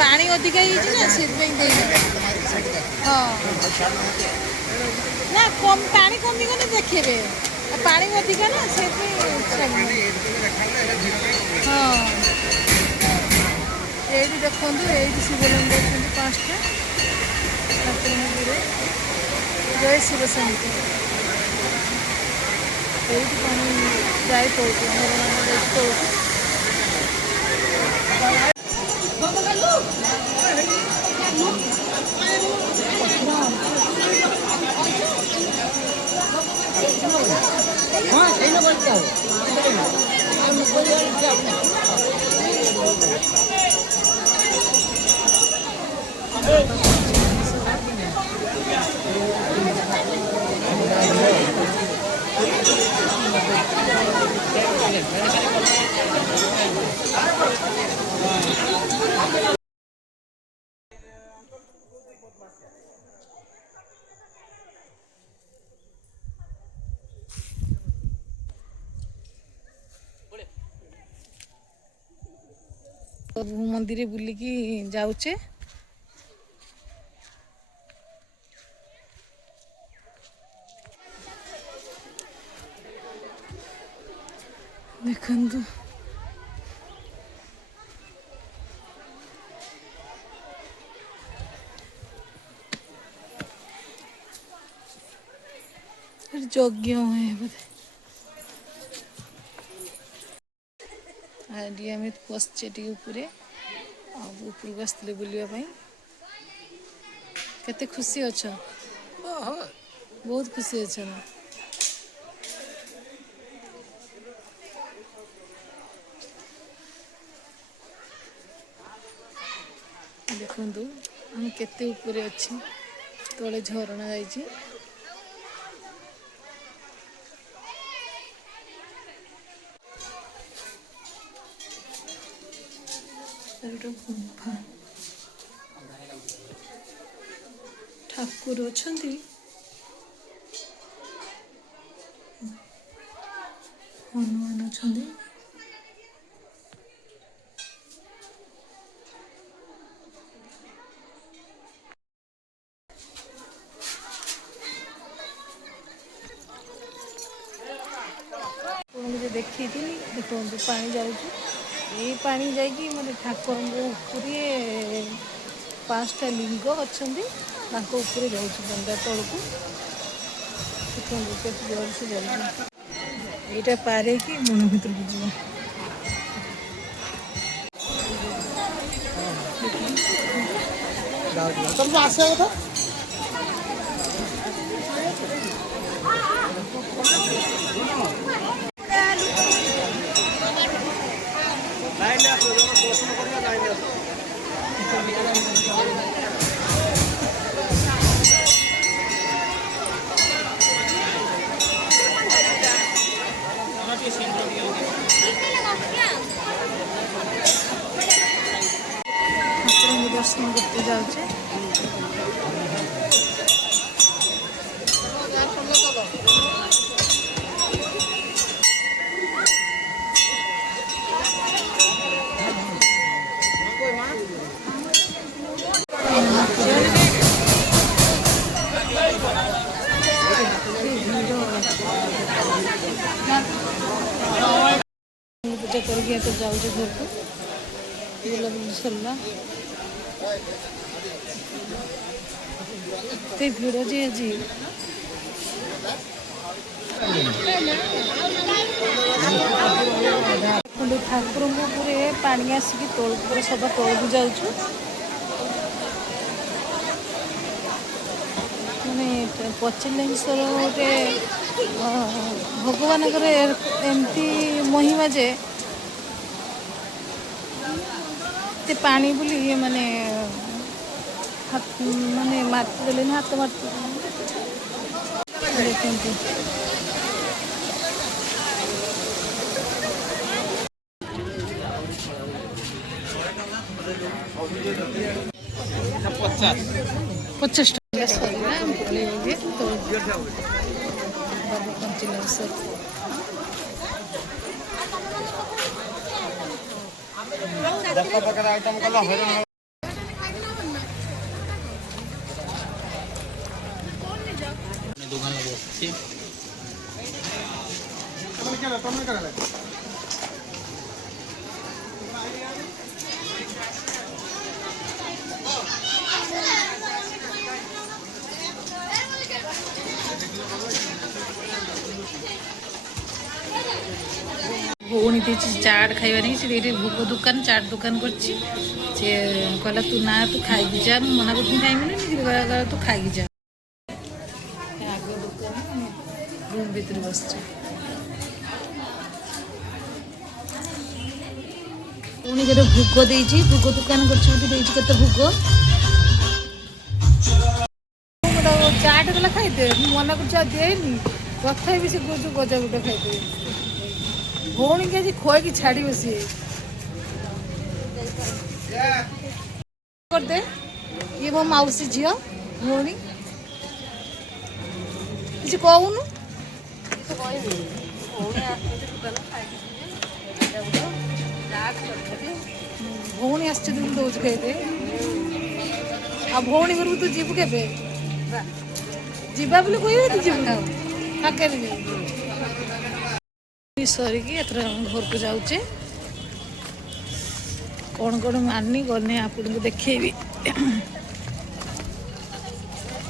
पानी अधिक हाँ ना कम पानी कमी गले देखिए पानी अधिक ना से हाँ ये देखो ये शिवलिंग अच्छे पाँचटा जय शिव शंकर ये जाए मंदिर बुलिकी जाऊचे देखंतु यज्ञ है बोधे आम बसचे ऊपर ऊपर बसते बुलवाई केते खुशी अच्छा बहुत खुशी अच्छा ना देखु हम केते ऊपर अच्छी तले झरणा जाइए गुंफा ठाकुर अच्छा हनुमान अच्छा मुझे देखी थी देखो पानी जाऊँ ये पानी जाकि मतलब ठाकुर पूरे 5टा लिंग अच्छा ऊपर जाऊँ गंगा तल को देखो जोर से जाऊँ यहाँ पारे कि मन भर को जी तुम आसे था दर्शन करते जाऊे पूजा करके तो जाऊे घर को बुलाबुली सरला भिड़ जी आज ठाकुर पानी आसिक तोल सभा तौल को जाऊँ मैंने पचलिंगेश्वर गोटे भगवान एमती महिमा जे पानी बुली ये माने माने मारती देले हाथ मारती देखते पचास टाका सर तो बाबू पंचिला सर आइटम कला ଅଛି। ଭଉଣୀ ଦେଇଛି ଚାଟ୍ ଖାଇବା ନେଇକି। ସେ ଏଇଠି ଭୋଗ ଦୋକାନ ଚାଟ୍ ଦୋକାନ କରିଛି। ସେ କହିଲା ତୁ ନା ତୁ ଖାଇକି ଯା। ମୁଁ ମନା କରୁଥିଲି ଖାଇମିନି, କହିଲା ତୁ ଖାଇକି ଯା। ଆଗ ଦୋକାନ ରୁମ୍ ଭିତରେ ବସିଛି। ପୁଣି କେତେ ଭୋଗ ଦେଇଛି, ଭୋଗ ଦୋକାନ କରିଛି ବୋଲି ଦେଇଛି କେତେ ଭୋଗ। ଚାଟ୍ ଦେଲା ଖାଇଦେ, ମୁଁ ମନା କରୁଛି ଆଉ ଦେଇନି, ତଥାପି ସେ କହୁଛୁ ଗଜା ଗୋଟେ ଖାଇଦେବେ। ଭଉଣୀକି ଆଜି ଖୁଆଇକି ଛାଡ଼ିବ ସିଏ। କରିଦେ, ଇଏ ମୋ ମାଉସୀ ଝିଅ ଭଉଣୀ। କିଛି କହୁନୁ। ଭଉଣୀ ଆସିଛି ତୁ ଦଉଛି ଖାଇଦେ। ଆଉ ଭଉଣୀ ଘରକୁ ତୁ ଯିବୁ କେବେ? ଯିବା ବୋଲି କହିବେ ତୁ ଯିବୁ ପାଖରେ ସରିକି ଏଥର ଘରକୁ ଯାଉଛେ। କ'ଣ କ'ଣ ମାନି ଗଲେ ଆପଣଙ୍କୁ ଦେଖେଇବି।